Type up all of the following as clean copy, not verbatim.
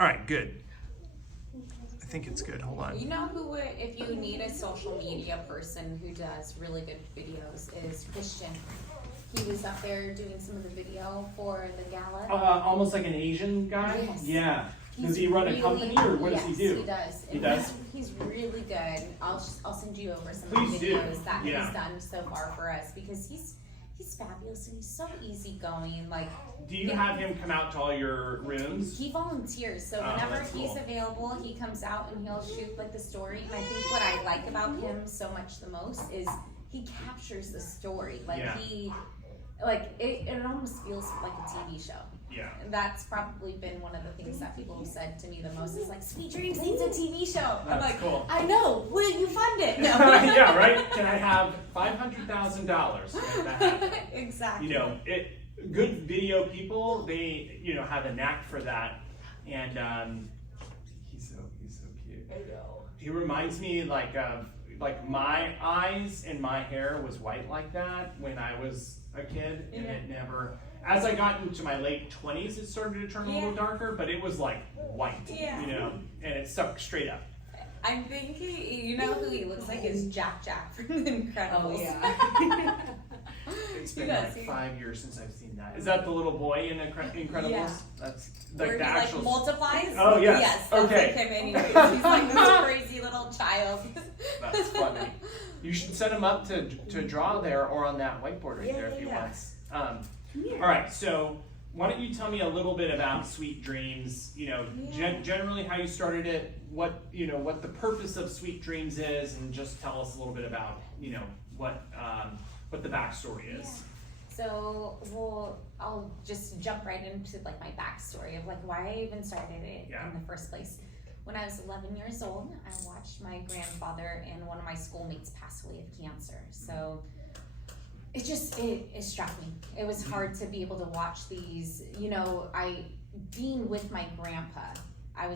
All right, good. I think it's good. Hold on. You know who would, if you need a social media person who does really good videos, is Christian. He was up there doing some of the video for the gala. Almost like an Asian guy? Yes. Yeah. Does he run a company or what does he do? Yes, he does. He does? He's really good. I'll send you over some Please of the videos do. that Yeah. he's done so far for us, because he's fabulous and he's so easygoing. Like, Do you have him come out to all your rooms? he volunteers, so whenever that's he's cool. available, he comes out and he'll shoot like the story. And I think what I like about him so much the most is he captures the story. Like it almost feels like a TV show. Yeah. And that's probably been one of the things that people have said to me the most is like, Sweet Dreams needs a TV show. I'm like, cool. I know, will you fund it? No. Yeah, right? Can I have $500,000 to make that happen? Exactly. You know, good video people, they, have a knack for that. And he's so cute. I know. He reminds me like my eyes and my hair was white like that when I was a kid, and it never. As I got into my late 20s, it started to turn a little darker, but it was like white, and it stuck straight up. I'm thinking, you know who he looks like is Jack from The Incredibles. Oh, yeah. It's been like 5 years since I've seen that. Is that the little boy in Incredibles? Yeah. That's Where like the he actual. like multiplies? Oh, yes. Yes, that's Okay. like him anyways. He's like this crazy little child. That's funny. You should set him up to draw there or on that whiteboard right there if he wants. All right, so why don't you tell me a little bit about Sweet Dreams? Generally how you started it, what the purpose of Sweet Dreams is, and just tell us a little bit about what the backstory is. Yeah. So, I'll just jump right into like my backstory of like why I even started it in the first place. When I was 11 years old, I watched my grandfather and one of my schoolmates pass away of cancer. So it struck me. It was hard to be able to watch these, being with my grandpa, I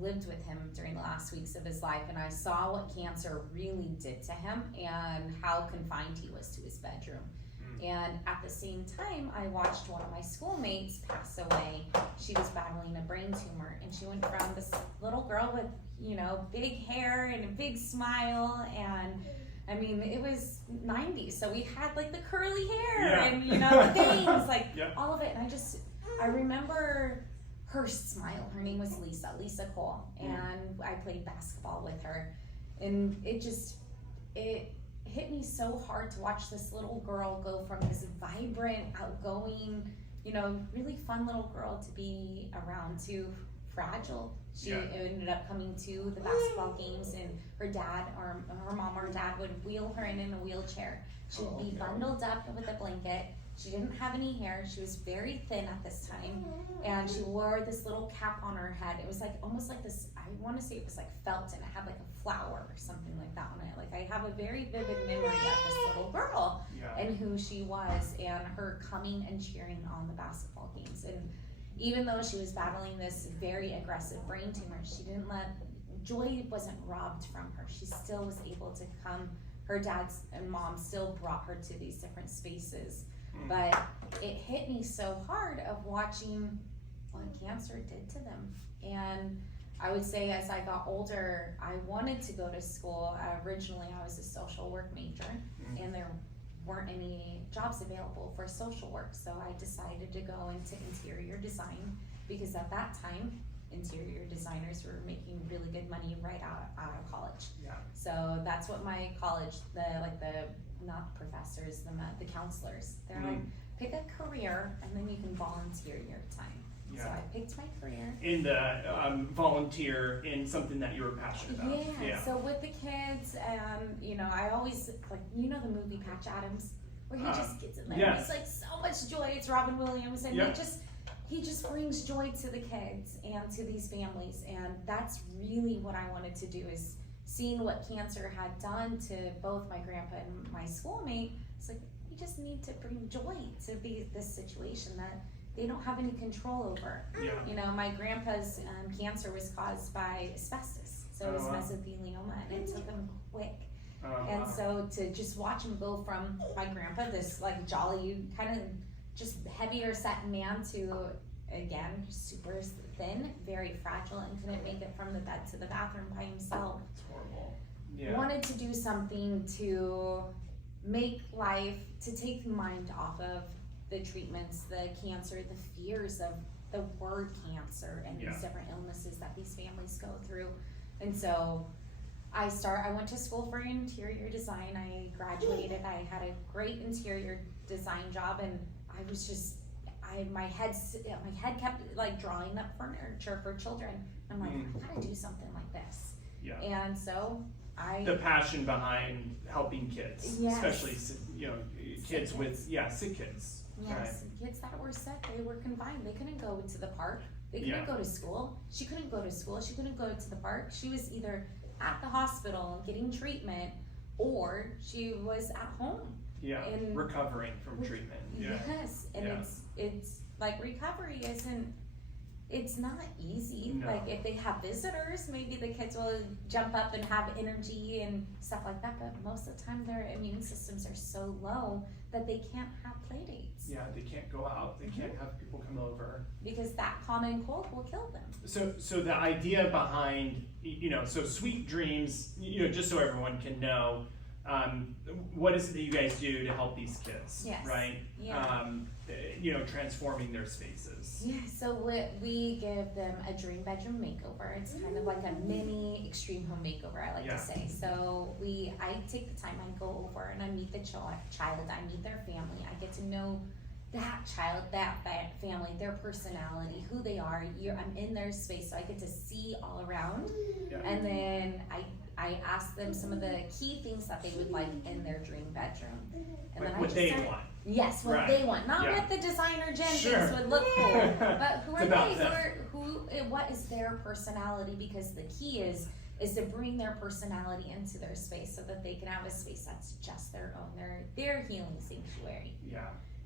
lived with him during the last weeks of his life, and I saw what cancer really did to him and how confined he was to his bedroom. And at the same time, I watched one of my schoolmates pass away. She was battling a brain tumor, and she went from this little girl with, big hair and a big smile, and I mean, it was 90s, so we had like the curly hair and the things, like all of it. And I remember her smile. Her name was Lisa Cole, and I played basketball with her, and it hit me so hard to watch this little girl go from this vibrant, outgoing, really fun little girl to be around to fragile. She ended up coming to the basketball games, and her dad or her mom or dad would wheel her in a wheelchair. She would be bundled up with a blanket. She didn't have any hair. She was very thin at this time, and she wore this little cap on her head. It was like almost like this, I want to say it was like felt, and it had like a flower or something like that on it. Like, I have a very vivid memory of this little girl and who she was, and her coming and cheering on the basketball games. And even though she was battling this very aggressive brain tumor, joy wasn't robbed from her. She still was able to come. Her dad and mom still brought her to these different spaces. But it hit me so hard of watching what cancer did to them. And I would say as I got older, I wanted to go to school. Originally, I was a social work major, and there weren't any jobs available for social work. So I decided to go into interior design, because at that time, interior designers were making really good money right out of college. So that's what my college, not professors, the counselors, they're like, pick a career and then you can volunteer your time. So I picked my career. In the volunteer in something that you were passionate about. So with the kids, I always, the movie Patch Adams, where he just gets in there. It's like so much joy. It's Robin Williams, and he just brings joy to the kids and to these families. And that's really what I wanted to do, is seeing what cancer had done to both my grandpa and my schoolmate. It's like, we just need to bring joy to this situation that they don't have any control over. My grandpa's cancer was caused by asbestos, so it was mesothelioma, and it took him quick. And so to just watch him go from my grandpa, this like jolly, kind of just heavier set man, to again, super thin, very fragile, and couldn't make it from the bed to the bathroom by himself. It's horrible. Yeah. Wanted to do something to make life, to take the mind off of the treatments, the cancer, the fears of the word cancer and these different illnesses that these families go through. And so I went to school for interior design. I graduated. I had a great interior design job, and I was just, my head kept like drawing up furniture for children. I'm like, I gotta do something like this. Yeah. And so the passion behind helping kids, especially kids with sick kids. Yes, right. Kids that were sick, they were confined. They couldn't go to the park. They couldn't go to school. She couldn't go to school. She couldn't go to the park. She was either at the hospital getting treatment, or she was at home. Yeah, and recovering from treatment. Yes, and it's like recovery it's not easy. No. Like if they have visitors, maybe the kids will jump up and have energy and stuff like that, but most of the time their immune systems are so low that they can't have play dates. Yeah, they can't go out, they can't have people come over. Because that common cold will kill them. So the idea behind, so Sweet Dreams, just so everyone can know, what is it that you guys do to help these kids, right? Yeah. Transforming their spaces. Yeah, so we give them a dream bedroom makeover. It's kind of like a mini extreme home makeover, I like to say. So I take the time, I go over and I meet the child, I meet their family, I get to know that child, that family, their personality, who they are. I'm in their space, so I get to see all around. Yeah. And then I ask them some of the key things that they would like in their dream bedroom. And then what they want. Yes, what they want. Not what the designer Jenn thinks would look cool, but who are they? What is their personality? Because the key is to bring their personality into their space so that they can have a space that's just their own, their healing sanctuary. Yeah.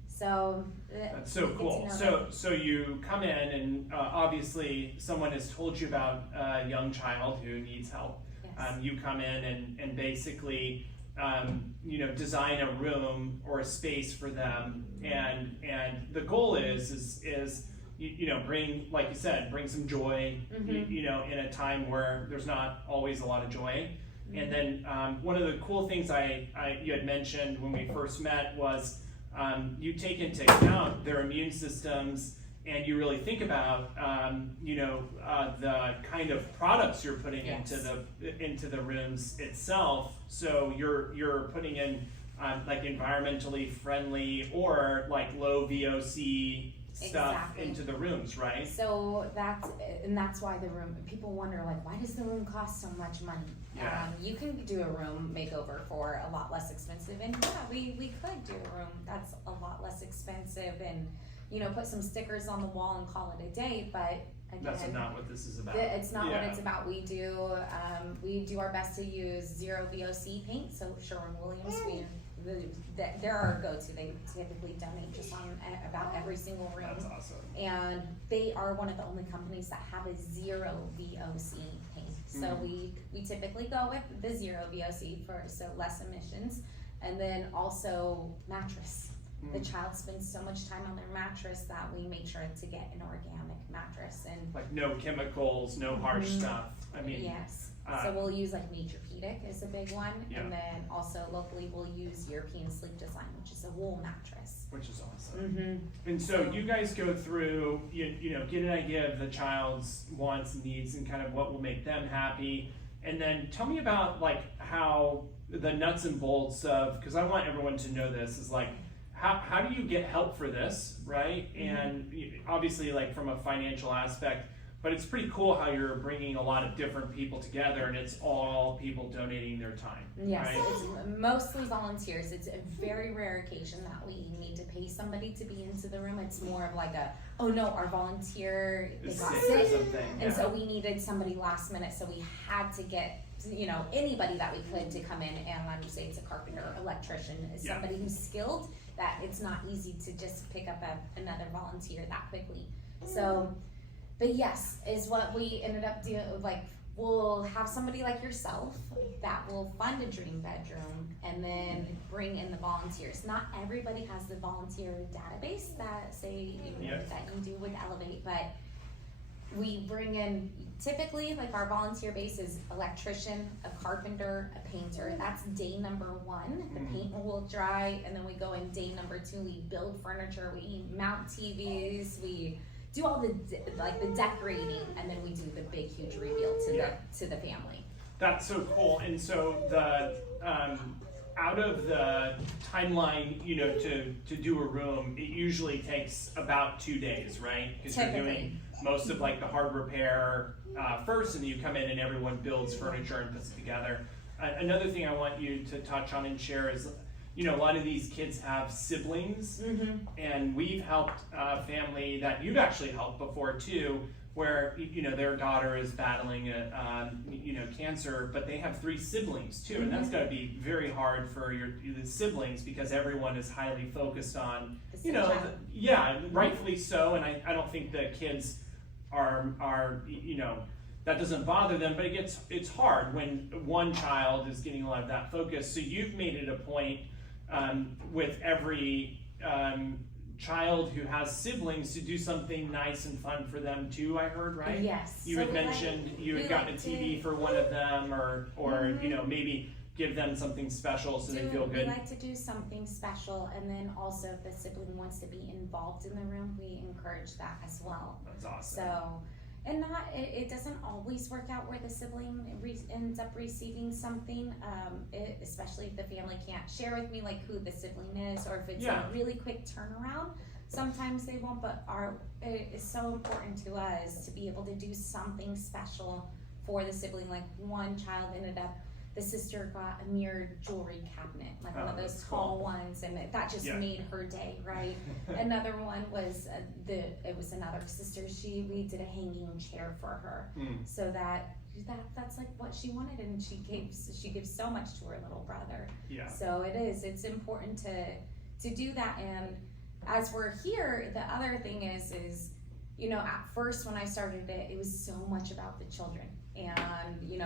So that's so cool. So you come in and obviously someone has told you about a young child who needs help. Yes. You come in and basically design a room or a space for them, and the goal is bring, like you said, bring some joy, in a time where there's not always a lot of joy. And then one of the cool things you had mentioned when we first met was you take into account their immune systems, and you really think about the kind of products you're putting into the rooms itself. So you're putting in like environmentally friendly or like low VOC stuff into the rooms, right? So that's why the room, people wonder, like, why does the room cost so much money? Yeah. You can do a room makeover for a lot less expensive, and we could do a room that's a lot less expensive, and put some stickers on the wall and call it a day. But again, that's not what this is about. It's not what it's about. We do our best to use zero VOC paint. So Sherwin-Williams, they're our go-to. They typically donate just on about every single room. That's awesome. And they are one of the only companies that have a zero VOC paint. So we typically go with the zero VOC for less emissions, and then also mattress. The child spends so much time on their mattress that we make sure to get an organic mattress, and like no chemicals, no harsh stuff. I mean, yes. So we'll use like Naturepedic is a big one, and then also locally we'll use European Sleep Design, which is a wool mattress. Which is awesome. And so you guys go through, get an idea of the child's wants and needs and kind of what will make them happy, and then tell me about like how the nuts and bolts of, because I want everyone to know this, is like, how do you get help for this, right? And obviously like from a financial aspect, but it's pretty cool how you're bringing a lot of different people together, and it's all people donating their time. Yes, right? It's mostly volunteers. It's a very rare occasion that we need to pay somebody to be into the room. It's more of like our volunteer, they got sick, or something. And so we needed somebody last minute, so we had to get anybody that we could to come in, and I would say it's a carpenter, electrician, somebody who's skilled, that it's not easy to just pick up another volunteer that quickly. So, but yes, is what we ended up doing. Like, we'll have somebody like yourself that will fund a dream bedroom and then bring in the volunteers. Not everybody has the volunteer database that that you do with Elevate, but we bring in, typically, like our volunteer base is electrician, a carpenter, a painter. That's day number 1. The paint will dry, and then we go in day number 2. We build furniture, we mount TVs, we do all the decorating, and then we do the big, huge reveal to the family. That's so cool. And so the out of the timeline, to do a room, it usually takes about 2 days, right? Because you're doing most of like the hard repair first, and then you come in and everyone builds furniture and puts it together. Another thing I want you to touch on and share is, a lot of these kids have siblings, and we've helped a family that you've actually helped before too, where their daughter is battling cancer, but they have 3 siblings too, and that's got to be very hard for the siblings, because everyone is highly focused on rightfully so, and I don't think the kids are that doesn't bother them, but it's hard when one child is getting a lot of that focus. So you've made it a point with every child who has siblings to do something nice and fun for them too, I heard, right? Yes. You had mentioned you had gotten a TV for one of them, or maybe give them something special so they feel good. We like to do something special, and then also if the sibling wants to be involved in the room, we encourage that as well. That's awesome. So, and it doesn't always work out where the sibling ends up receiving something, especially if the family can't share with me like who the sibling is, or if it's a really quick turnaround. Sometimes they won't, but it is so important to us to be able to do something special for the sibling. Like one child ended up, the sister got a mirrored jewelry cabinet, like one of those tall ones, and that just made her day, right? Another one was it was another sister. We did a hanging chair for her, so that's like what she wanted, and she gives so much to her little brother. Yeah. So it's important to do that. And as we're here, the other thing is at first when I started it was so much about the children, and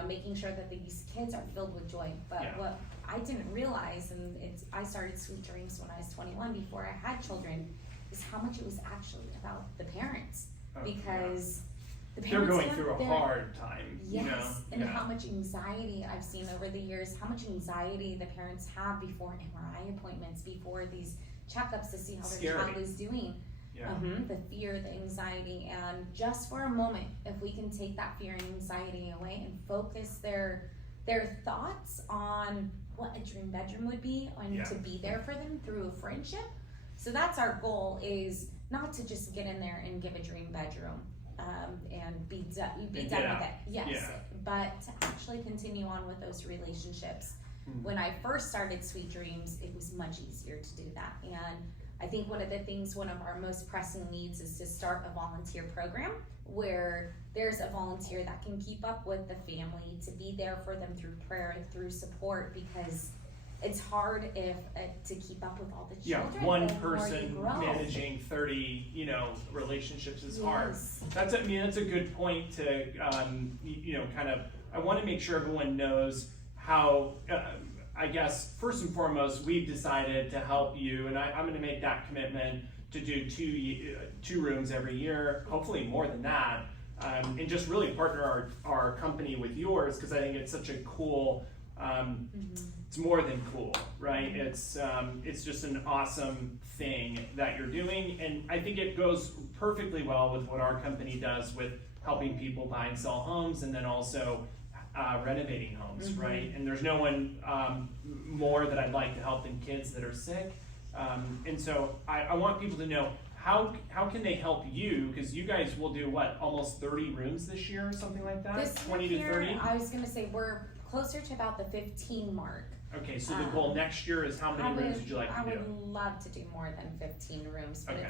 making sure that these kids are filled with joy. But what I didn't realize, and I started Sweet Dreams when I was 21, before I had children, is how much it was actually about the parents, because the parents they're going through a hard time. Yes, and how much anxiety I've seen over the years, how much anxiety the parents have before MRI appointments, before these checkups to see how their child is doing. The fear, the anxiety, and just for a moment, if we can take that fear and anxiety away and focus their thoughts on what a dream bedroom would be, and to be there for them through a friendship. So that's our goal, is not to just get in there and give a dream bedroom and be done with it. But to actually continue on with those relationships. When I first started Sweet Dreams, it was much easier to do that, and I think one of our most pressing needs is to start a volunteer program where there's a volunteer that can keep up with the family, to be there for them through prayer and through support, because it's hard to keep up with all the children. One person managing 30, relationships is hard. That's a good point to, I want to make sure everyone knows how, I guess, first and foremost, we've decided to help you, and I'm going to make that commitment to do two rooms every year, hopefully more than that, and just really partner our company with yours, because I think it's such a cool, it's more than cool, right? It's just an awesome thing that you're doing, and I think it goes perfectly well with what our company does with helping people buy and sell homes, and then also renovating homes, right? And there's no one more that I'd like to help than kids that are sick. And so I want people to know, how can they help you? Because you guys will do almost 30 rooms this year or something like that? This 20 to 30? I was going to say we're closer to about the 15 mark. Okay, so the goal next year is how many rooms would you like to do? I would love to do more than 15 rooms, but it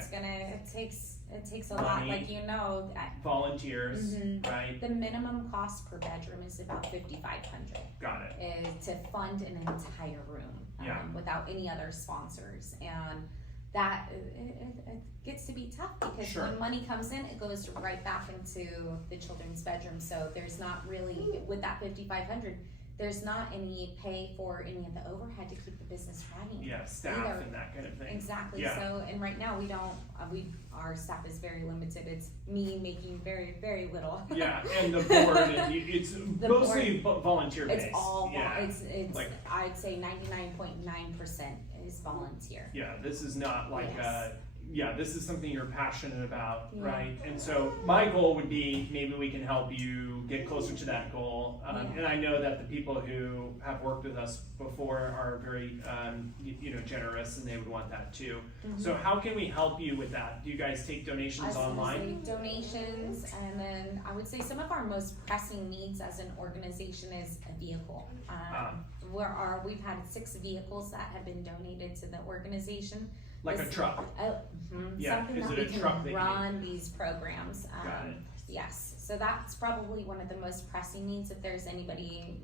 takes a lot, like volunteers, right? The minimum cost per bedroom is about $5,500. Got it. To fund an entire room without any other sponsors. And that it gets to be tough because Sure. when money comes in, it goes right back into the children's bedroom. So there's not really, with that 5,500, there's not any pay for any of the overhead to keep the business running. Yeah, staff either. and that kind of thing. Exactly. Yeah. So, and right now we don't, our staff is very limited. It's me making very, very little. Yeah, and the board, it's mostly volunteer based. It's all, yeah. it's like, I'd say 99.9% is volunteer. Yeah, this is not like Yes. this is something you're passionate about, Yeah. right? And so my goal would be maybe we can help you get closer to that goal. And I know that the people who have worked with us before are very, generous, and they would want that too. Mm-hmm. So how can we help you with that? Do you guys take donations online? Donations, and then I would say some of our most pressing needs as an organization is a vehicle. We've had 6 vehicles that have been donated to the organization. Like a truck. Yeah, Something is that it we a truck can that you run these programs. Got it. Yes, so that's probably one of the most pressing needs. If there's anybody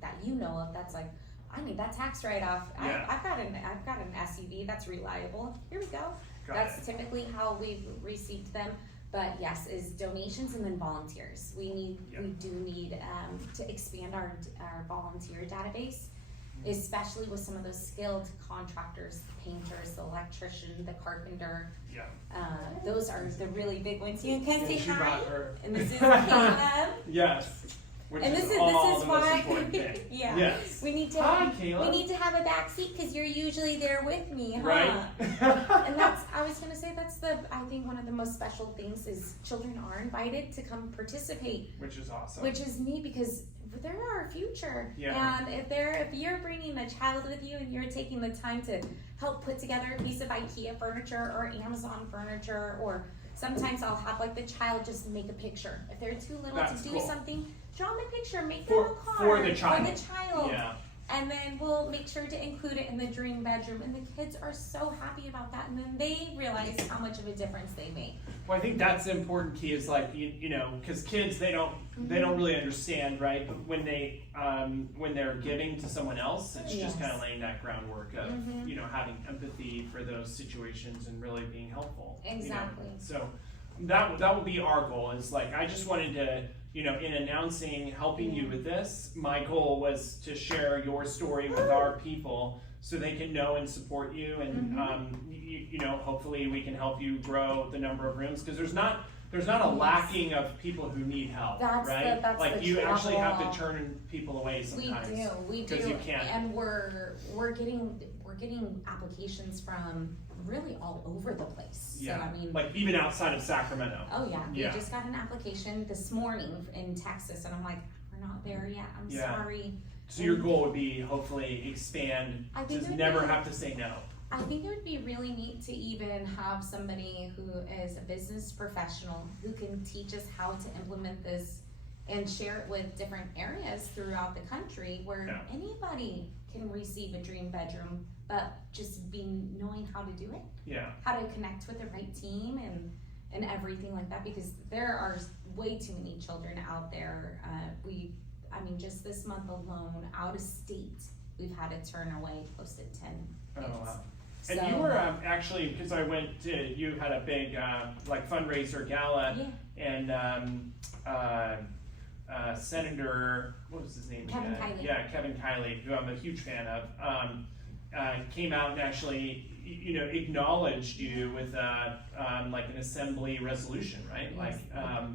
that you know of that's like, I need that tax write-off. Yeah. I've got an SUV that's reliable. Here we go. Got That's typically how we've received them. But yes, is donations and then volunteers. We do need to expand our volunteer database, especially with some of those skilled contractors, the painters, the electrician, the carpenter. Yeah. Those are the really big ones. You can say she hi. brought her. And this is Caleb. Yes. Which And this is all the most why important thing. yeah. Yes. We need to Hi, Caleb. we need to have a back seat because you're usually there with me, huh? Right. And I was gonna say I think one of the most special things is children are invited to come participate, Which is awesome. which is neat because they're our future. Yeah. And if you're bringing a child with you and you're taking the time to help put together a piece of IKEA furniture or Amazon furniture, or sometimes I'll have like the child just make a picture. If they're too little That's to do cool. something, draw them a picture, make For- them a card for the child. For the child. Yeah. And then we'll make sure to include it in the dream bedroom, and the kids are so happy about that, and then they realize how much of a difference they make. Well, I think that's the important key is like, because kids, they don't really understand, right? But when they're giving to someone else, it's just kind of laying that groundwork of, having empathy for those situations and really being helpful. Exactly. So that would be our goal is like, I just wanted to, in announcing, helping you with this, my goal was to share your story with our people so they can know and support you, and hopefully we can help you grow the number of rooms, because there's not a lacking of people who need help, right? Like you actually have to turn people away sometimes. We do, because you can't. and we're getting applications from really all over the place. Yeah, So I mean, like even outside of Sacramento. oh yeah, we Yeah. just got an application this morning in Texas, and I'm like, we're not there yet. I'm sorry. So your goal would be hopefully expand, I think just it would never be- have to say no. I think it would be really neat to even have somebody who is a business professional who can teach us how to implement this and share it with different areas throughout the country where anybody can receive a dream bedroom, but just knowing how to do it, Yeah. how to connect with the right team and everything like that, because there are way too many children out there. Just this month alone, out of state, we've had to turn away close to 10 kids. Oh, wow. And you were actually, because I went to, you had a big fundraiser gala, and Senator, what was his name? Kevin Kiley. Yeah, Kevin Kiley, who I'm a huge fan of, came out and actually, acknowledged you with an assembly resolution, right? Yes.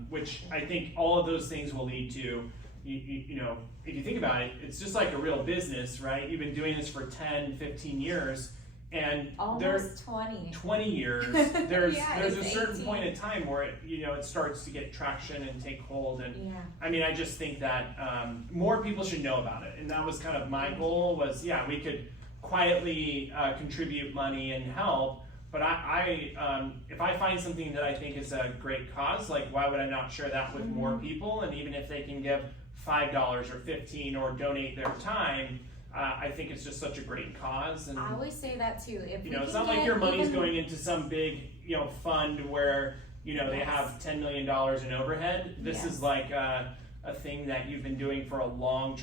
Which I think all of those things will lead to, if you think about it, it's just like a real business, right? You've been doing this for 10, 15 years. And almost 20 years, there's a certain 18. point in time where it starts to get traction and take hold, and I just think that more people should know about it, and that was kind of my goal was, we could quietly contribute money and help, but if I find something that I think is a great cause, like why would I not share that with more people? And even if they can give $5 or $15 or donate their time, I think it's just such a great cause, and I always say that too. If it's not like your money's going into some big fund where they have $10 million in overhead. This is like a thing that you've been doing for a long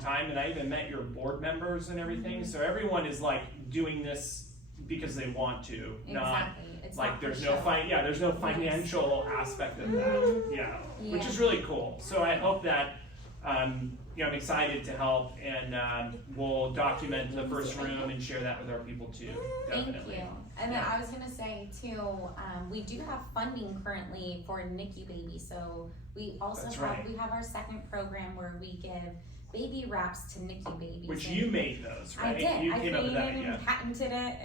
time, and I even met your board members and everything. So everyone is like doing this because they want to, Exactly. It's like not there's for no show. there's no financial aspect of that. Yeah. Which is really cool. So I hope that I'm excited to help, and we'll document the first room and share that with our people too. Definitely. Thank you. And then I was gonna say too, we do have funding currently for NICU babies. So we also we have our second program where we give baby wraps to NICU babies. Which you made those, right? I did. You I came up with created that, and patented it.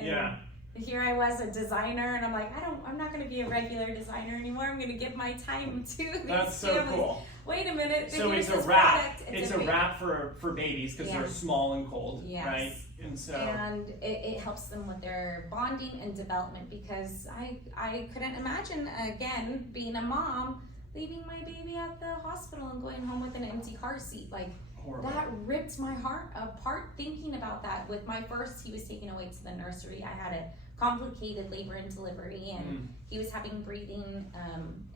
And here I was, a designer, and I'm like, I'm not going to be a regular designer anymore. I'm going to give my time to these That's so families. Cool. Wait a minute. So it's a wrap. It's a wrap for babies because they're small and cold, right? And it helps them with their bonding and development, because I couldn't imagine, again, being a mom, leaving my baby at the hospital and going home with an empty car seat. Like, horrible. That ripped my heart apart thinking about that. With my first, he was taken away to the nursery. I had a complicated labor and delivery, and he was having breathing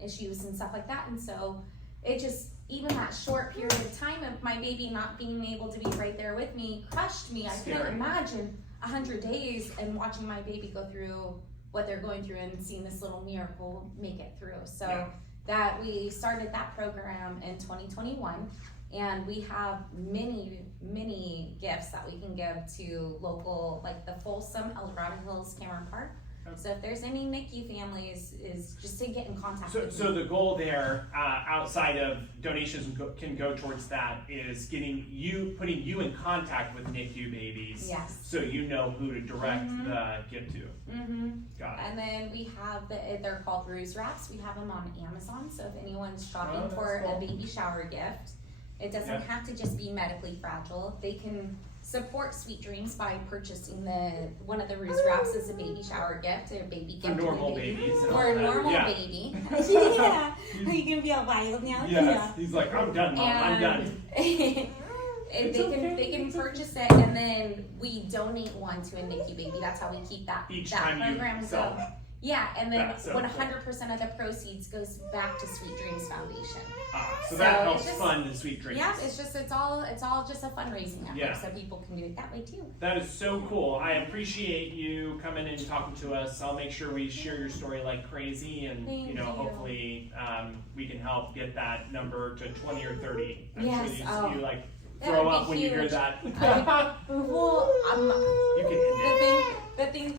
issues and stuff like that. And so it just, even that short period of time of my baby not being able to be right there with me crushed me. I couldn't imagine 100 days and watching my baby go through what they're going through and seeing this little miracle make it through. So that we started that program in 2021. And we have many gifts that we can give to local, like the Folsom, El Dorado Hills, Cameron Park. So if there's any NICU families, is just to get in contact with me. So the goal there, outside of donations can go towards that, is putting you in contact with NICU babies. Yes. So you know who to direct the gift to. Got it. And then we have they're called Ruse Wraps. We have them on Amazon. So if anyone's shopping for a baby shower gift, it doesn't have to just be medically fragile. They can support Sweet Dreams by purchasing one of the Ruse Wraps as a baby shower gift, or a baby gift. For normal babies. For a normal baby. Yeah. Are you gonna be all wild now? Yes. Yeah. He's like, I'm done, Mom. I'm done. They can purchase it, and then we donate one to a NICU baby. That's how we keep that program going. Yeah, and then 100% of the proceeds goes back to Sweet Dreams Foundation. So that helps fund the Sweet Dreams. Yeah, it's all just a fundraising effort, so people can do it that way too. That is so cool. I appreciate you coming and talking to us. I'll make sure we share your story like crazy, and hopefully we can help get that number to 20 or 30. I'm sure you like throw up when you hear that. Well, you can end it. The thing